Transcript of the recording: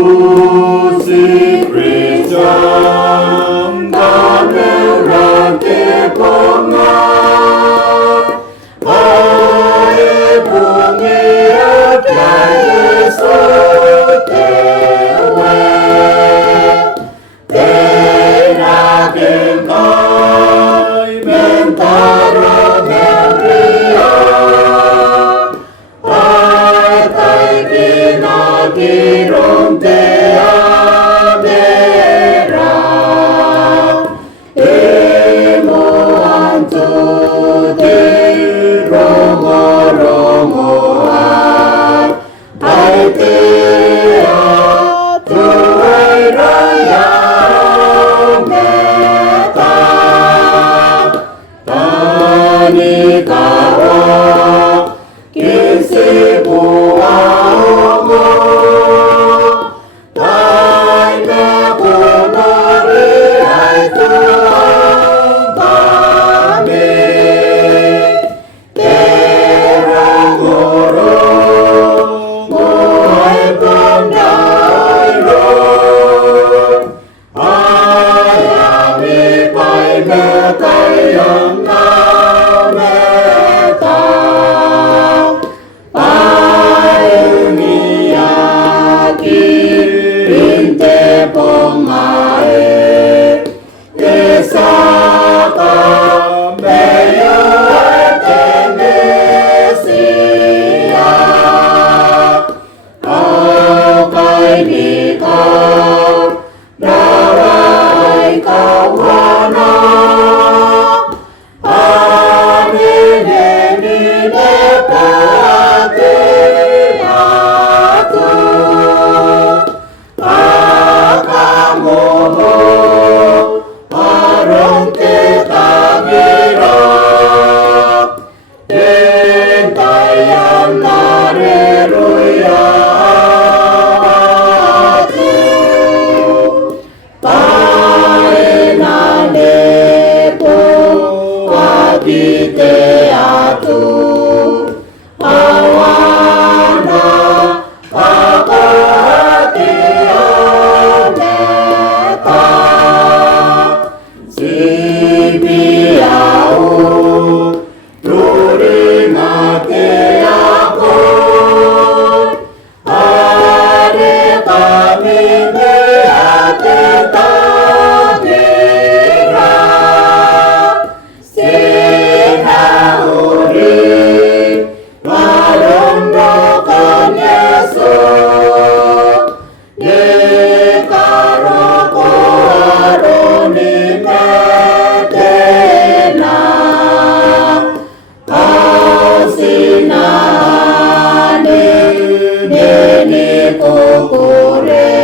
Musik Christian Kamera Keponga Ai Bungi Akai Sotewe Tena Kenai Mentaro Meria Ai Tai Kina Kirong Te Amera Emo Antu Te Rongo Rongo Ai Te Atu Ai Raya Meta Tani Kawa Kisi Bua Omo Tai Me Punori Ai Tuhan Kami Terang Urung Muai Pandai Rung Ayami Pai Metai Yang Nau Meta Paungiyaki Pinte Pongae Esaka Meyo Etenesia Aukai Nikau Darai Kawana Aneneni Lepate Atu Akamoho Arong Tetagiro Tentayan Nareruya Atu Paenane Po Adite Atu Awana Ako Hati Ometa Sibiau Turing Ate Ako Are Kami Ni Ate Tagira Sinauri Marundukan Yesus Yekaroko Aruni Metena Ausinani Neni Kukure